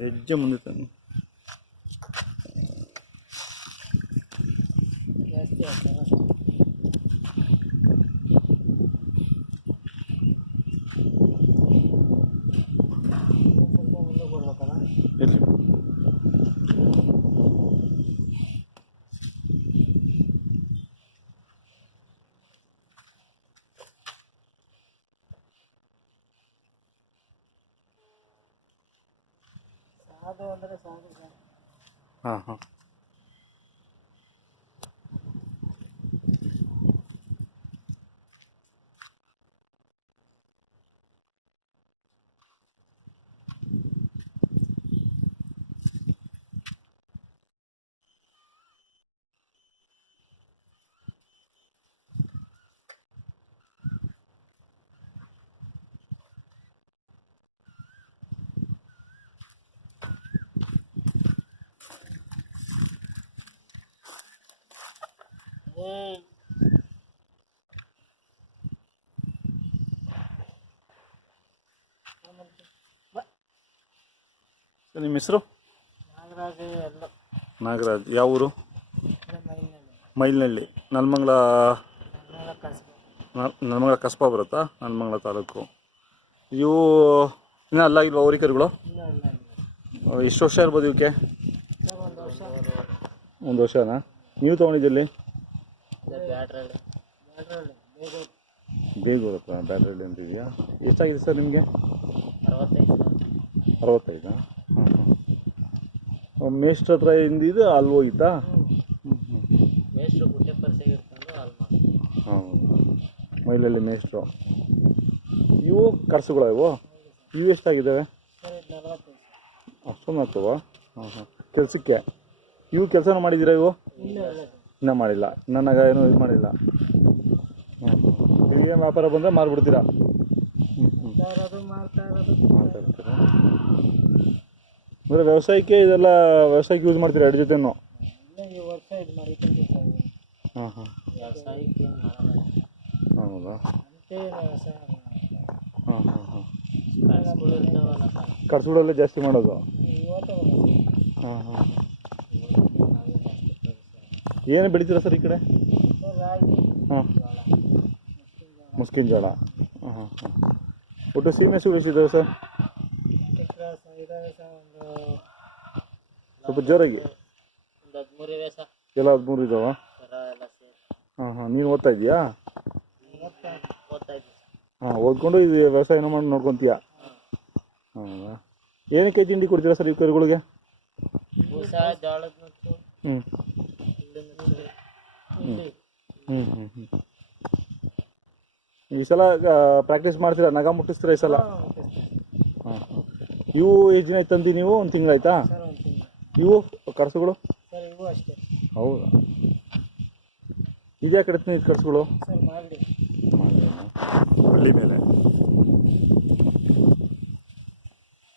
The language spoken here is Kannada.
ಹೆಜ್ಜೆ ಮುಂದೆ ತಂದು ಜಾಸ್ತಿ ಆಗ್ತದೆ ಸ್ವಲ್ಪ ಮುಂದೆ ಕೊಡ್ಬೇಕಲ್ಲ. ಇರಲಿ. ಸಾಧು ಅಂದರೆ ಸಾಧು ಸರ್. ಹಾಂ ಹಾಂ. ನಿಮ್ಮ ಹೆಸರು? ನಾಗರಾಜ ಎಲ್ಲ. ನಾಗರಾಜ್. ಯಾವ ಊರು? ಮೈಲ್ನಳ್ಳಿ. ನೆಲಮಂಗಲ ಕಸ್ಬಾ ಬರುತ್ತಾ? ನೆಲಮಂಗಲ ತಾಲೂಕು. ಇವು ಇನ್ನೂ ಅಲ್ಲಾಗಿಲ್ವಾ ಹೋರಿಕರುಗಳು? ಎಷ್ಟು ವರ್ಷ ಇರ್ಬೋದು ಇವಕ್ಕೆ? ಒಂದು ವರ್ಷನಾ? ನೀವು ತೊಗೊಂಡಿದ್ದಲ್ಲಿ? ಬೇಗೂರು ಹತ್ರ ಬ್ಯಾಟ್ರಲ್ಲಿ ಅಂತಿದೆಯಾ? ಎಷ್ಟಾಗಿದೆ ಸರ್ ನಿಮಗೆ? 65. ಹಾಂ ಹಾಂ. ಮೇಷ್ಟ್ರ ಹತ್ರ ಹಿಂದಿದ್ದು ಅಲ್ಲಿ ಹೋಗಿತ್ತಾ? ಹಾಂ, ಮೈಲಲ್ಲಿ ಮೇಷ್ಟ್ರು. ಇವು ಕರ್ಸುಗಳ ಇವು ಎಷ್ಟಾಗಿದ್ದಾವೆ? ಅಷ್ಟೊಂದು ಆಗ್ತವ? ಹಾಂ ಹಾಂ. ಕೆಲಸಕ್ಕೆ ಇವು ಕೆಲಸನೂ ಮಾಡಿದ್ದೀರಾ? ಇವು ಇನ್ನೂ ಮಾಡಿಲ್ಲ, ನನಗ ಏನೂ ಇದು ಮಾಡಿಲ್ಲ. ಹಾಂ ಹಾಂ. ಈಗ ವ್ಯಾಪಾರ ಬಂದರೆ ಮಾರ್ಬಿಡ್ತೀರಾ? ಮಾಡ್ತಾ ಇರ್ತೀರಾ? ಅಂದರೆ ವ್ಯವಸಾಯಕ್ಕೆ ಇದೆಲ್ಲ ವ್ಯವಸಾಯಕ್ಕೆ ಯೂಸ್ ಮಾಡ್ತೀರಾ ಎರಡು ಜೊತೆನೂ? ಹಾಂ ಹಾಂ. ಹೌದಾ? ಹಾಂ ಹಾಂ ಹಾಂ. ಕರ್ಸುಗಳಲ್ಲೇ ಜಾಸ್ತಿ ಮಾಡೋದು? ಹಾಂ ಹಾಂ. ಏನು ಬೆಳಿತೀರಾ ಸರ್ ಈ ಕಡೆ? ಹಾಂ, ಮುಸ್ಕಿನ ಜೋಳ. ಹಾಂ ಹಾಂ ಹಾಂ. ಒಟ್ಟು ಸೀಮೆ ಹಸುಗಳು ಎಷ್ಟಿದ್ದಾವೆ ಸರ್? ಸ್ವಲ್ಪ ಜೋರಾಗಿ. ಎಲ್ಲ 13 ಇದ್ದಾವ? ಹಾಂ ಹಾಂ. ನೀನು ಓದ್ತಾ ಇದೆಯಾ? ಹಾಂ, ಓದ್ಕೊಂಡು ಇದು ವ್ಯವಸಾಯನ ಮಾಡಿ ನೋಡ್ಕೊತೀಯಾ? ಹೌದಾ? ಏನಕ್ಕೆ ತಿಂಡಿ ಕೊಡ್ತೀರಾ ಸರ್ ಈ ಕರುಗಳಿಗೆ? ಹ್ಞೂ ಹ್ಞೂ ಹ್ಞೂ ಹ್ಞೂ. ಈ ಸಲ ಪ್ರಾಕ್ಟೀಸ್ ಮಾಡ್ತೀರಾ? ನಗ ಮುಟ್ಟಿಸ್ತೀರಾ ಈ ಸಲ? ಹಾಂ ಹಾಂ. ಇವು ಎಷ್ಟು ದಿನ ತಂದು ನೀವು? ಒಂದು ತಿಂಗಳಾಯ್ತಾ? ಇವು ಕರ್ಸುಗಳು? ಹೌದಾ? ಇದ್ಯಾ ಕಡೆ ತಂದಿದ್ದು ಕರ್ಸುಗಳು? ಹಳ್ಳಿ ಮೇಲೆ.